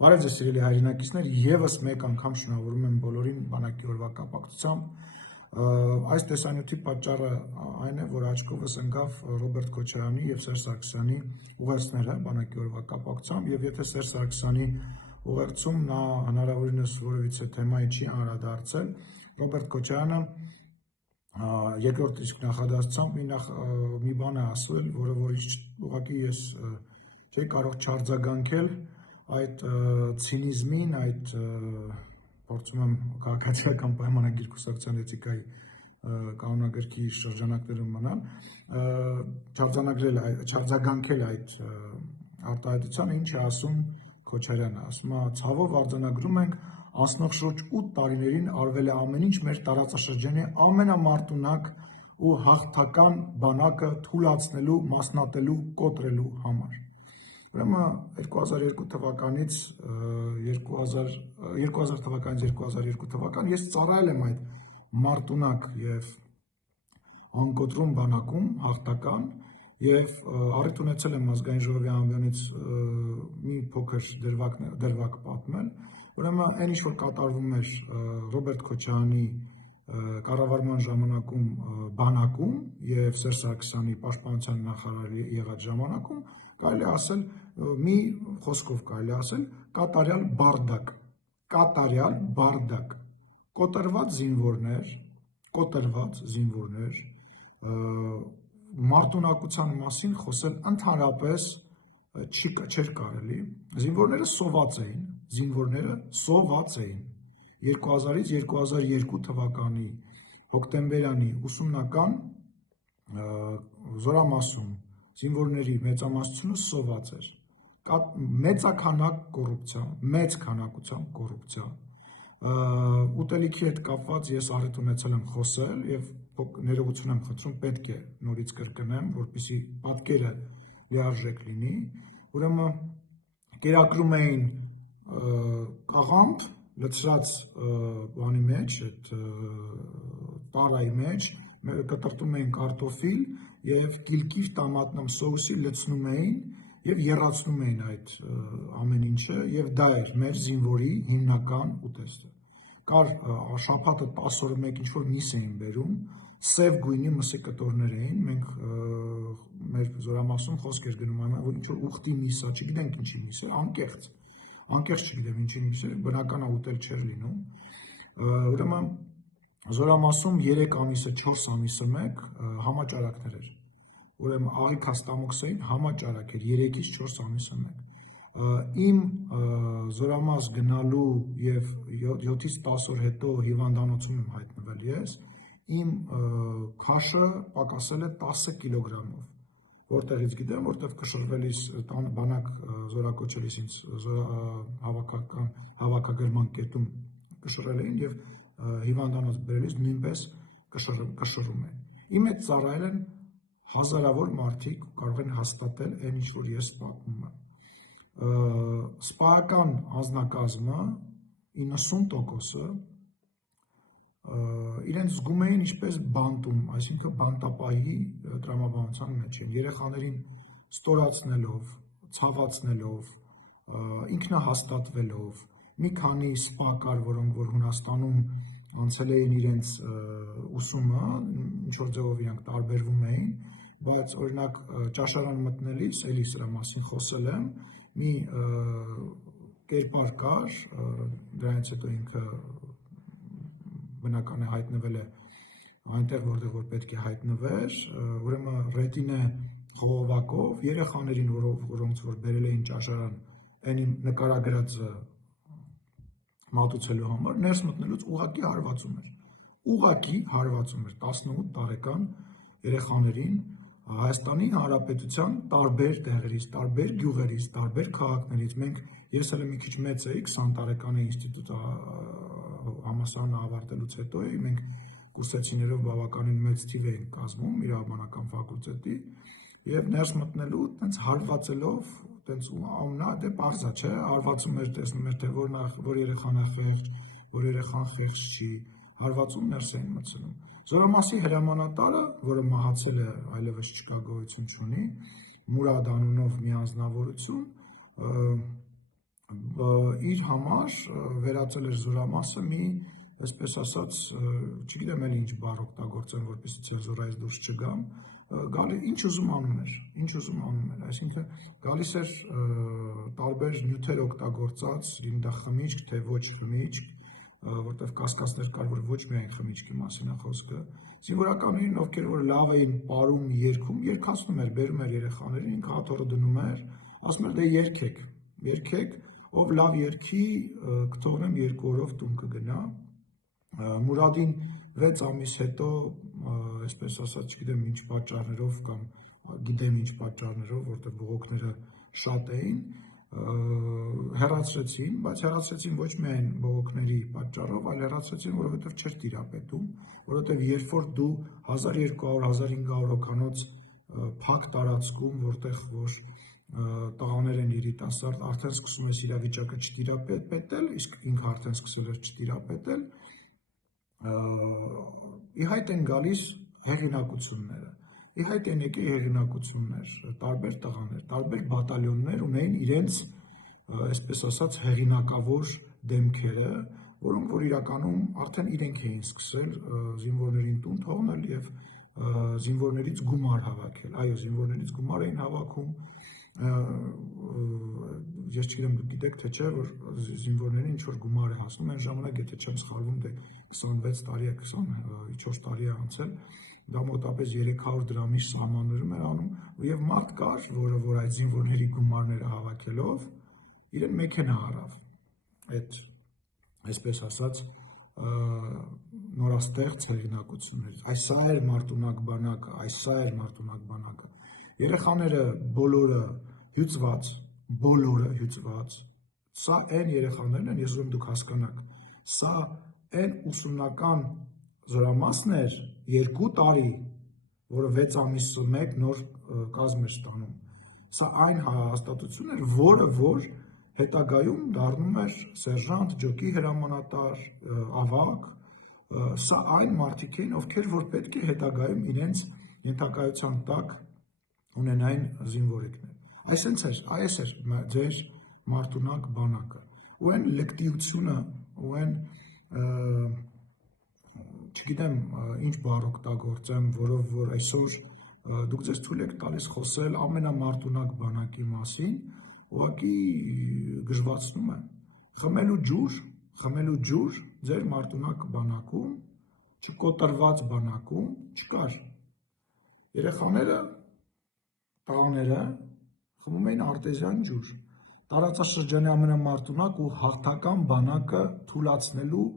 Բարև ձեզ սիրելի հայրենակիցներ, եւս մեկ անգամ շնորհավորում եմ բոլորին բանակի օրվա կապակցությամբ։ Այս տեսանյութի պատճառը այն է, որ աչքովս ընկավ Ռոբերտ Քոչարյանի եւ Սերժ Սարգսյանի ուղերձները բանակի օրվա կապակցությամբ, եւ եթե Սերժ Սարգսյանի ուղերձում նա հնարավորինս որևիցե թեմայի չի անդրադարձել, Ռոբերտ Քոչարյանը երկրորդ իսկ նախադասությամբ մի բան է ասել, որը ուղղակի ես չէի կարող չարձագանքել այդ ցինիզմին, այդ փորձում եմ քաղաքացիական պայմանագիր կուսակցության էթիկայի կանոնագրքի շրջանակներում մնալ, չարձագանքել այդ արտահայտությանը, ինչ է ասում Քոչարյանը, ասում է, ցավով արձանագրում ենք, անցնող շուրջ 8 տարիներին արվել է ամեն ինչ մեր տարածաշրջանի ամենամարտունակ ու հաղթական բանակը թուլացնելու, մասնատելու, կոտրելու համար։ Ուրեմն 2002 թվականից 2002 թվական ես ծառայել եմ այդ մարտունակ եւ անկոտրում բանակում հաղթական եւ առիթ ունեցել եմ ազգային ժողովի անվանից մի փոքր դերվակ պատմել, ուրեմն այն ինչ որ կատարվում էր Ռոբերտ Քոչարյանի կառավարման ժամանակում բանակում եւ Սերժ Սարգսյանի պաշտպանության նախարարի եղած ժամանակում, կարելի ասել մի խոսքով կարելի ասել կատարյալ բարդակ, կոտրված զինվորներ, մարտունակության մասին խոսել ընդհանրապես չէր կարելի, զինվորները սոված էին 2000-ից 2002 թվականի հոկտեմբերյանի ուսումնական զորամասում զինվորների մեծամասնությունը սոված էր, մեծ քանակությամբ կոռուպցիա, ուտելիքի հետ կապված ես առիթ ունեցել եմ խոսել եւ ներողություն եմ խնդրում, պետք է նորից կրկնեմ, որպեսզի պատկերը լիարժեք լինի, ուրեմն կերակրում էին կաղամբ լցրած բանի մեջ, այդ տարայի մեջ, կտրտում էին կարտոֆիլ եւ կիլկիվ տամատնամ սոուսի լցնում էին եւ եռացնում էին այդ ամեն ինչը եւ դա էր մեր զինվորի հիմնական ուտեստը։ Կար շաբաթը 10 օրը մեկ ինչ-որ միս էին բերում, սև գույնի մսի կտորներ էին, մենք մեր զորամասում խոսք էր գնում, որ ինչ-որ ուխտի միս է, չգիտենք ինչի միս է, անկեղծ չգիտեմ ինչի միս է, բնական է ուտել չէր լինում, ուրեմն զորամասում 3 ամիսը 4 ամիսը մեկ համաճարակներ էր, ուրեմն աղիքաստամոքսային համաճարակ էր 3-ից 4 ամիսը մեկ, իմ զորամաս գնալու եւ 7-ից 10 օր հետո հիվանդանոցում եմ հայտնվել ես, իմ քաշը պակասել է 10 կիլոգրամով, որտեղից գիտեմ, որտեղ կշռվելիս բանակ զորակոչելիս ինձ հավաքագրման կետում կշռել էին եւ հիվանդանոց բերելիս նույնպես կշռում են։ Իմ հետ ծառայել են հազարավոր մարդիկ կարող են հաստատել այն ինչ որ ես պատմում եմ։ Սպայական անձնակազմը 90%-ը իրենց զգում էին ինչպես բանտում, այսինքն բանտապահի տրամաբանության մեջ են, երեխաներին ստորացնելով, ցավացնելով, ինքնահաստատվելով, մի քանի սպա կար, որոնք որ Հունաստանում անցել էին իրենց ուսումը, ինչ-որ ձևով իրանք տարբերվում էին, բայց օրինակ ճաշարան մտնելիս, էլի սրա մասին խոսել եմ, մի կերպար կար, դրանից հետո ինքը բնական է հայտնվել է այնտեղ, որտեղ որ պետք է հայտնվեր, ուրեմն ռետինե խողովակով երեխաներին, որոնց որ բերել էին ճաշարան, այն իմ նկարագրածը մատուցելու համար, ներս մտնելուց ուղղակի հարվածում էր 18 տարեկան երեխաներին Հայաստանի Հանրապետության տարբեր տեղերից, տարբեր գյուղերից, տարբեր քաղաքներից, ես էլ մի քիչ մեծ էի, 20 տարեկան ինստիտուտ համալսարանը ավարտելուց հետո մենք կուրսեցիներով բավականին մեծ թիվ էինք կազմում իրավաբանական ֆակուլտետի եւ ներս մտնելու տենց հարվածելով, տենց ամնա դե բարձա չէ, հարվածում էր, տեսնում էր թե որ երեխան է խեղճ, որ երեխան խեղճ չի, հարվածում ներս էին մտցնում։ Զորամասի հրամանատարը, որը մահացել է, այլևս չկա, գոյություն չունի, Մուրադ անունով մի անձնավորություն, իր համար վերածել էր զորամասը մի, այսպես ասած, չգիտեմ էլի ինչ բառ օգտագործեմ, որպեսզի ցենզուրայից դուրս չգամ, ինչ ուզում անում էր, այսինքն գալիս էր տարբեր նյութեր օգտագործած, լինի դա խմիչք, թե ոչ խմիչք, որտեղ կասկածներ կար, որ ոչ միայն խմիչքի մասին է խոսքը, զինվորականներին, ովքեր որ լավ էին պարում, երգում, երգացնում էր, բերում էր երեխաներին, ինքը հաթոռը դնում էր, ասում էր դե երգեք, ով լավ երգի, կթողնեմ 2 օրով տուն կգնա։ Մուրադին 6 ամիս հետո, այսպես ասած, չգիտեմ ինչ պատճառներով կամ գիտեմ ինչ պատճառներով, որտեղ բողոքները շատ էին, հեռացրեցին, բայց հեռացրեցին ոչ միայն բողոքների պատճառով, այլ հեռացրեցին, որովհետև չէր տիրապետում, որովհետև երբ որ դու 1200-1500 հոգանոց փակ տարածքում, որտեղ որ տղաներ են երիտասարդ, արդեն սկսում ես իրավիճակը չտիրապետել, իսկ ինքը արդեն սկսել էր չտիրապետել, ի հայտ են գալիս հեղինակությունները, ի հայտ են եկել հեղինակություններ, տարբեր տղաներ, տարբեր բատալյոններ ունեին իրենց, այսպես ասած, հեղինակավոր դեմքերը, որոնք որ իրականում արդեն իրենք էին սկսել զինվորներին տուն թողնել և զինվորներից գումար հավաքել, այո, զինվորներից գումար էին հավաքում, ես չգիտեմ դուք գիտեք թե չէ, որ զինվորներին ինչ-որ գումար է հասնում, այն ժամանակ եթե չեմ սխալվում, դե 26 տարի է, 24 տարի է անցել, դա մոտապես 300 դրամի սահմաններում էր անում, և մարդ կար, որը որ այդ զինվորների գումարները հավաքելով, իրեն մեքենա առավ, այդ, այսպես ասած, նորաստեղծ հեղինակություններից, այս սա էր Մարտունակ բանակը, երեխաները բոլորը հյուծված, սա այն երեխաներն են, ես ուզում դուք հասկանաք, սա այն ուսումնական զորամասն էր 2 տարի, որը 6 ամիսը մեկ նոր կազմ էր ստանում, սա այն հաստատություն էր, որը որ հետագայում դառնում էր սերժանտ, ջոկի հրամանատար, ավագ, սա այն մարդիկ էին, ովքեր որ պետք է հետագայում իրենց ենթակայության տակ ունենային զինվորիկներ, այս էր ձեր Մարտունակ բանակը, ու այն լկտիությունը, ու այն, չգիտեմ ինչ բառ օգտագործեմ, որով որ այսօր դուք ձեզ թույլ եք տալիս խոսել ամենամարտունակ բանակի մասին, ուղղակի գժվացնում է, խմելու ջուր ձեր Մարտունակ բանակում, չկոտրված բանակում չկար, երեխաները, տղաները խմում էին արտեզյան ջուր, տարածաշրջանի ամենամարտունակ ու հաղթական բանակը թուլացնելու,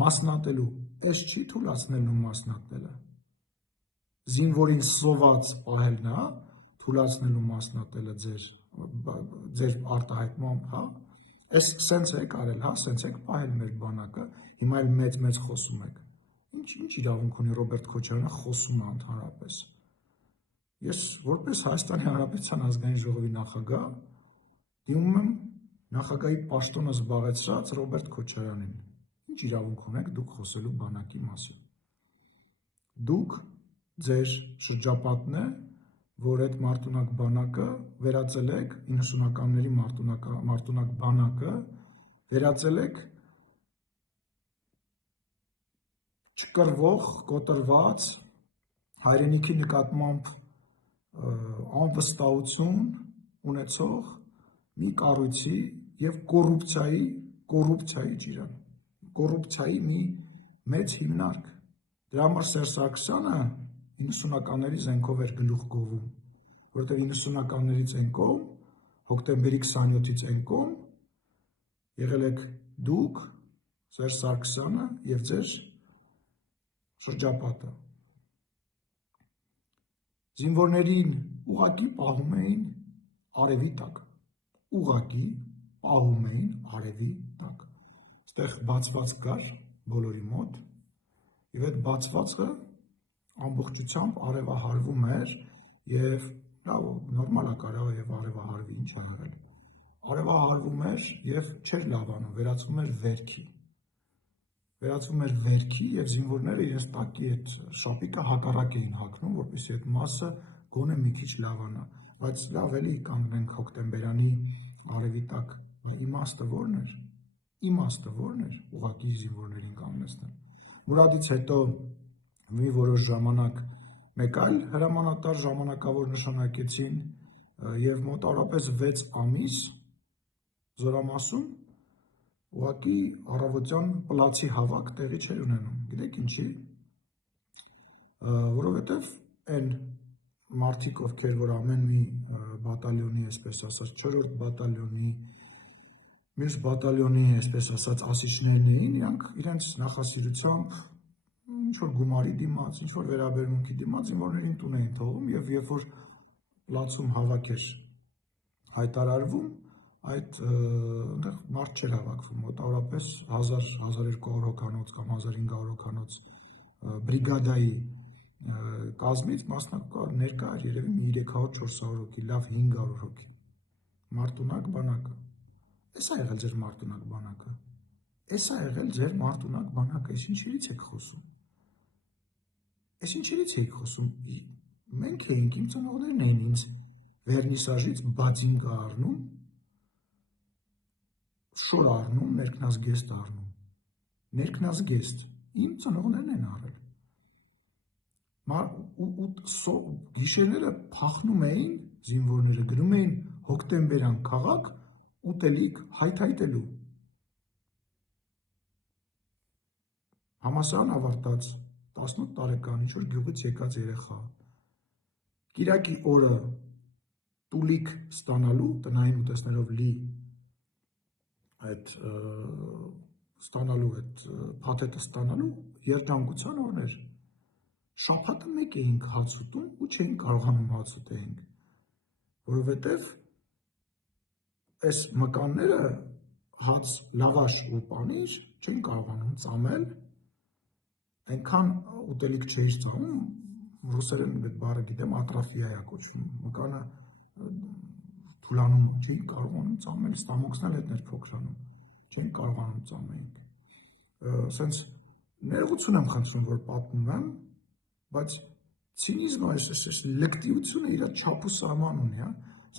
մասնատելու, այս չի թուլացնելն ու մասնատելը, զինվորին սոված պահելն է, թուլացնելու մասնատելը ձեր արտահայտմամբ, սենց եք արել, սենց եք պահել մեր բանակը, հիմա էլ մեծ խոսում եք, ինչ իրավունք ունի Ռոբերտ Քոչարյանը խոսում է ընդհանրապես, ես որպես Հայաստանի Հանրապետության ազգային ժողովի նախագահ դիմում եմ նախագահի պաշտոնը զբաղեցրած Ռոբերտ Քոչարյանին, ինչ իրավունք ունեք դուք խոսելու բանակի մասին, դուք ձեր շրջապատն է, որ այդ Մարտունակ բանակը վերածել եք 90-ականների Մարտունակ բանակը, վերածել եք չկռվող, կոտրված, հայրենիքի նկատմամբ անվստահություն ունեցող մի կառույցի և կոռուպցիայի ջիրան, կոռուպցիայի մի մեծ հիմնարկ, դրա համար Սերժ Սարգսյանը 90-ականների զենքով էր գլուխ գովում, որովհետև 90-ականներից այն կողմ, հոկտեմբերի 27-ից այն կողմ, եղել եք դուք, Սերժ Սարգսյանը և ձեր շրջապատը, զինվորներին ուղղակի պահում էին արևի տակ, այստեղ բացված կար բոլորի մոտ, և այդ բացվածը ամբողջությամբ արևահարվում էր և նորմալ է կարող է և արևահարվի, ինչ է եղել, արևահարվում էր և չէր լավանում, վերածվում էր վերքի և զինվորները իրենց տակի այդ շապիկը հակառակ էին հագնում, որպեսզի այդ մասը գոնե մի քիչ լավանա, բայց լավ էլի կանգնենք հոկտեմբերանի արևի տակ Իմաստը որն էր, ուղղակի զինվորներին կանգնեցնել։ Մուրադից հետո մի որոշ ժամանակ մեկ այլ հրամանատար ժամանակավոր նշանակեցին եւ մոտավորապես 6 ամիս Զորամասում ուղղակի առավոտյան պլացի հավաք տեղի չէր ունենում։ Գիտեք ինչի՞։ Որովհետեւ այն մարդիկ, ովքեր որ ամեն մի բատալյոնի, այսպես ասած, 4-րդ բատալյոնի, մյուս բատալյոնի, այսպես ասած, ասիչներն էին, իրանք իրենց նախասիրությամբ ինչ-որ գումարի դիմաց, ինչ-որ վերաբերմունքի դիմաց զինվորներին տուն էին թողում եւ երբ որ պլացում հավաք էր հայտարարվում, այդ այնտեղ մարդ չէր հավաքվում, մոտավորապես 1000-1200 հոգանոց կամ 1500 հոգանոց բրիգադայի կազմից մասնակցող ներկա էր երևի մի 300-400 հոգի, լավ 500 հոգի։ Մարտունակ բանակը։ Էս է եղել ձեր մարտունակ բանակը։ Էս է եղել ձեր մարտունակ բանակը, ես ինչերից եք խոսում։ Ես ինչերից եք խոսում։ Մենք էինք, իմ ծնողներն էին ինձ վերնիսաժից բացինք առնում, շոր առնում, ներքնազգեստ առնում։ Ներքնազգեստ իմ ծնողներն են առել։ Գիշերները փախնում էին զինվորները, գնում էին հոկտեմբերյան քաղաք ուտելիք հայթայթելու։ Համալսարան ավարտած 18 տարեկան ինչ-որ գյուղից եկած երեխա։ Կիրակի օրը տուլիկ ստանալու, տնային ուտեստներով լի այդ ստանալու, այդ փաթեթը ստանալու երջանկության օրներ։ Շաբաթը մեկ էինք հաց ուտում ու չէինք կարողանում հաց ուտեինք, որովհետև այս մկանները հաց, լավաշ ու պանիր չէին կարողանում ծամել, այնքան ուտելիք չէիր ծամում, ռուսերեն այդ բառը գիտեմ, ատրաֆիա է կոչվում, մկանը թուլանում չէին կարողանում ծամել, ստամոքսն էլ հետներ փոքրանում, չէին կարողանում ծամեինք, սենց ներողություն եմ խնդրում, որ պատմում եմ, բայց ցինիզմը, այս լկտիությունը իր չափ ու սահման ունի,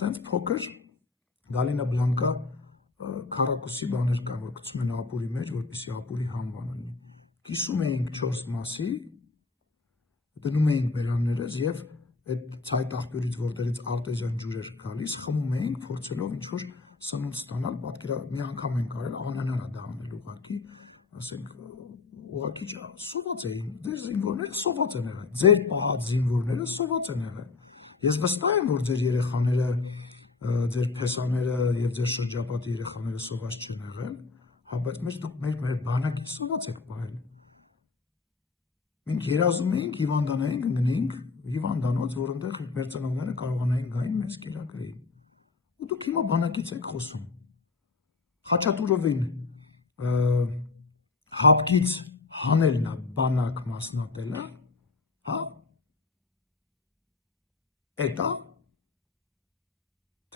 սենց փոքր գալինա բլանկա քառակուսի բաներ կան, որ գցում են ապուրի մեջ, որպեսզի ապուրի համվան լինի, կիսում էինք 4 մասի, դնում էինք բերաններս եւ այդ ցայտ աղբյուրից, որտեղից արտեզյան ջուր էր գալիս, խմում էինք, փորձելով ինչ-որ սնունդ ստանալ, մի անգամ ենք արել, անհնար է դա անել ուղղակի, ասենք ուղղակի սոված էին, ձեր զինվորները սոված են եղել, ձեր պահած զինվորները սոված են եղել։ Ես վստահ եմ, որ ձեր երեխաները, ձեր փեսաները եւ ձեր շրջապատի երեխաները սոված չեն եղել, հա, բայց դուք մեր բանակի սոված եք պահել։ Մենք երազում էինք, հիվանդանային գնեինք հիվանդանոց, որ այնտեղ մեր ծնողները կարողանային գային մեզ կերակրեին։ Ու դուք հիմա բանակից եք խոսում։ Խաչատուրովին հապկից հանելն է բանակ մասնատելը, հա։ Էտա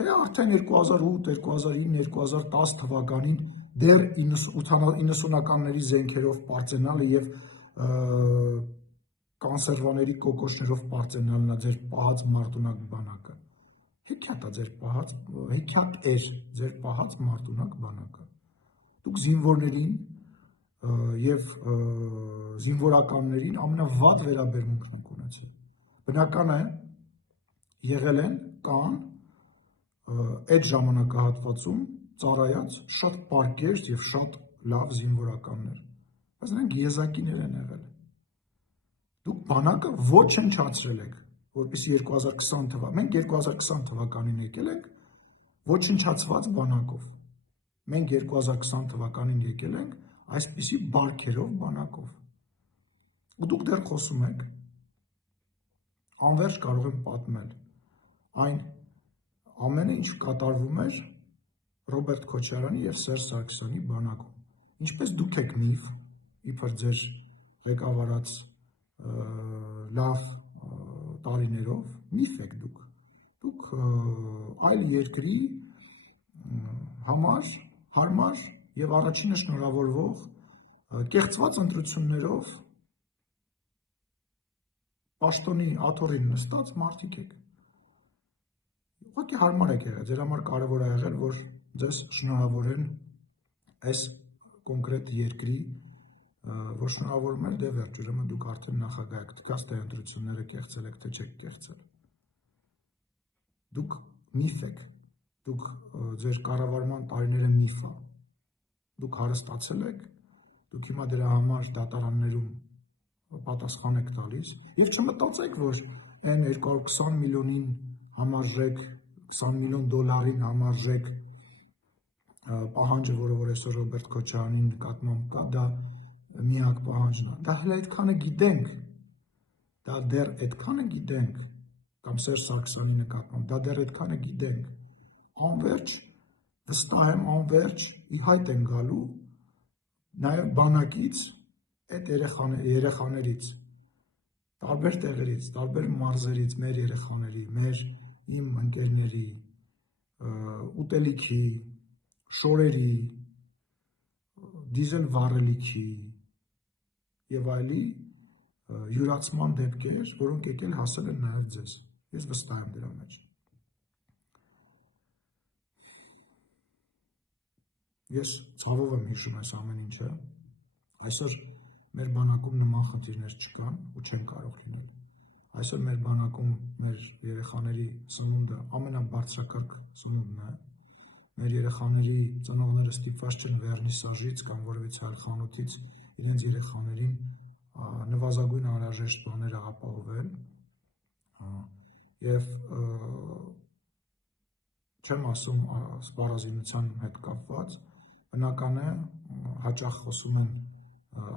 թե արդեն 2008, 2009, 2010 թվականին դեռ 90-ականների զենքերով պարծենալը եւ կանսերվաների կոկոշներով պարծենալն է ձեր պահած մարտունակ բանակը։ Հեքիաթ է ձեր պահած, հեքիաթ էր ձեր պահած մարտունակ բանակը։ Դուք զինվորներին եւ զինվորականներին ամենավատ վերաբերմունքն եք ունեցել։ Բնական է, եղել են, կան այդ ժամանակահատվածում ծառայած շատ պարկեշտ եւ շատ լավ զինվորականներ, բայց նրանք եզակիներ են եղել։ Դուք բանակը ոչնչացրել եք, որպեսզի 2020 մենք 2020 թվականին եկել ենք ոչնչացված բանակով։ Մենք 2020 թվականին եկել ենք այսպիսի բարքերով բանակով։ Ու դուք դեռ խոսում եք, անվերջ կարող եմ պատմել այն ամենը, ինչ կատարվում էր Ռոբերտ Քոչարյանի եւ Սերժ Սարգսյանի բանակում։ Ինչպես դուք եք միֆ, իբր ձեր ղեկավարած լավ տարիներով, միֆ եք դուք։ Դուք այլ երկրի համար հարմար եւ առաջինը շնորհավորվող կեղծված ընտրություններով պաշտոնի աթոռին նստած մարդիկ եք։ Ուղղակի հարմար եք եղել, ձեր համար կարևոր է եղել, որ ձեզ շնորհավորեն այս կոնկրետ երկրի, որ շնորհավորում էր, դե վերջ, ուրեմն դուք արդեն նախագահ եք, թքած թե ընտրությունները կեղծել եք, թե չեք կեղծել։ Դուք միֆ եք, դուք ձեր կառավարման տարիները միֆ է, դուք հարստացել եք, դուք հիմա դրա համար դատարաններում պատասխան եք տալիս, եւ չմտածեք, որ այն 220 միլիոնին համարժեք, 20 միլիոն դոլարին համարժեք պահանջը, որը որ այսօր Ռոբերտ Քոչարյանի նկատմամբ կա, դա միակ պահանջն է, դա հենց այդքանը գիտենք, դա դեռ այդքանը գիտենք, կամ Սերժ Սարգսյանի նկատմամբ, դա դեռ այդքանը գիտենք, անverջ, վստահ եմ, անverջ ի հայտ են գալու նաև բանակից, այդ երեխաներից, տարբեր տեղերից, տարբեր մարզերից մեր երեխաների, իմ ընկերների, ուտելիքի, շորերի, դիզել վառելիքի եւ այլի յուրացման դեպքեր, որոնք եկել հասել են նաև ձեզ, ես վստահ եմ դրա մեջ։ Ես ցավով եմ հիշում այս ամեն ինչը, այսօր մեր բանակում նման խնդիրներ չկան ու չեն կարող լինել, այսօր մեր բանակում մեր երեխաների սնունդը ամենաբարձրակարգ սնունդն է, մեր երեխաների ծնողները ստիպված չեն վերնիսաժից կամ որևիցե այլ խանութից իրենց երեխաներին նվազագույն անհրաժեշտ բաներ ապահովել եւ չեմ ասում սպառազինության հետ կապված, բնական է հաճախ խոսում են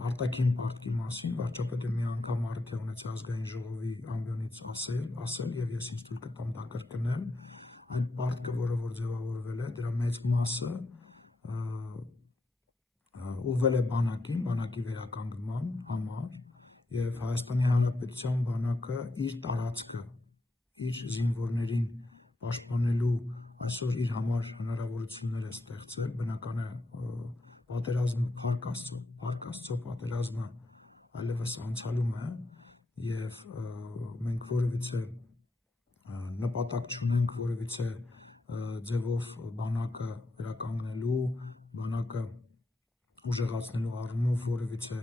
արտաքին պարտքի մասին, վարչապետը մի անգամ առիթ է ունեցել ազգային ժողովի ամբիոնից ասել եւ ես ինձ թույլ կտամ դա կրկնել, այն պարտքը, որը որ ձևավորվել է, դրա մեծ մասը ուղղվել է բանակի վերականգնման համար եւ Հայաստանի Հանրապետության բանակը իր տարածքը, իր զինվորներին պաշտպանելու այսօր իր համար հնարավորություններ է ստեղծել, բնական է պատերազմը, փառք Աստծո, պատերազմը այլևս անցյալում է եւ մենք որևիցե նպատակ չունենք որևիցե ձևով բանակը վերականգնելու, բանակը ուժեղացնելու առումով որևիցե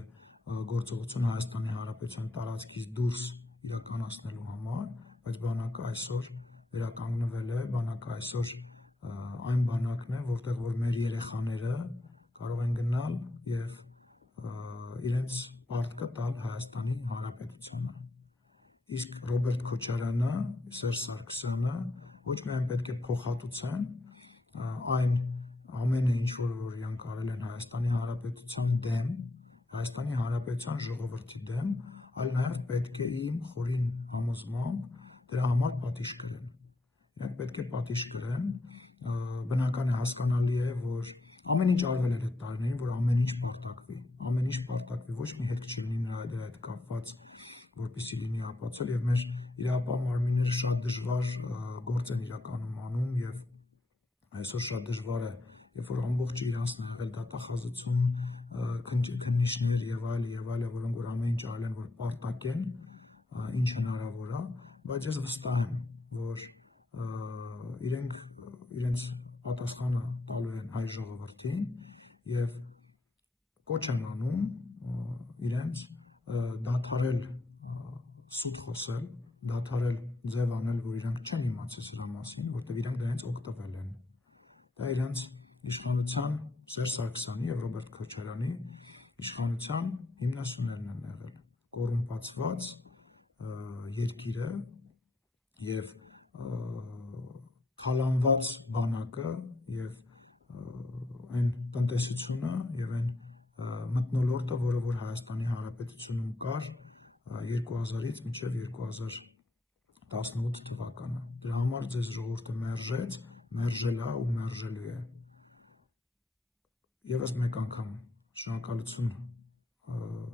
գործողություն Հայաստանի Հանրապետության տարածքից դուրս իրականացնելու համար, բայց բանակը այսօր վերականգնվել է, բանակը այսօր այն բանակն է, որտեղ որ մեր երեխաները կարող են գնալ եւ իրենց պարտքը տալ Հայաստանի Հանրապետությանը։ Իսկ Ռոբերտ Քոչարյանը, Սերժ Սարգսյանը ոչ միայն պետք է փոխհատուցեն այն ամենը, ինչ որ իրանք արել են Հայաստանի Հանրապետության դեմ, Հայաստանի Հանրապետության ժողովրդի դեմ, այլ նաև պետք է իմ խորին համոզմամբ դրա համար պատիժ կրեն։ Իրանք պետք է պատիժ կրեն, բնական է, հասկանալի է, որ ամեն ինչ արվել էր այդ տարիներին, որ ամեն ինչ պարտակվի, ոչ մի հետք չի լինի նրա հետ կապված, որպեսզի լինի ապացել եւ մեր իրապահ մարմինները շատ դժվար գործ են իրականում անում եւ այսօր շատ դժվար է, երբ որ ամբողջ իրանցն եղել դատախազություն, քննիչներ եւ այլը, որոնք որ ամեն ինչ արել են, որ պարտակեն, ինչ հնարավոր է, բայց ես վստահ եմ, որ իրենք իրենց պատասխանը տալու են հայ ժողովրդին եւ կոչ են անում իրենց դադարել սուտ խոսել, դադարել ձև անել, որ իրանք չեն իմացել սրա մասին, որտեղ իրանք դրանից օգտվել են։ Դա իրանք իշխանության Սերժ Սարգսյանի եւ Ռոբերտ Քոչարյանի իշխանության հիմնասյուներն են եղել։ Կոռումպացված երկիրը եւ թալանված բանակը եւ այն տնտեսությունը եւ այն մթնոլորտը, որը որ Հայաստանի Հանրապետությունում կար 2000-ից մինչև 2018 թվականը։ Դրա համար ձեզ ժողովուրդը մերժեց, մերժել է ու մերժելու է։ Եվս մեկ անգամ շնորհակալություն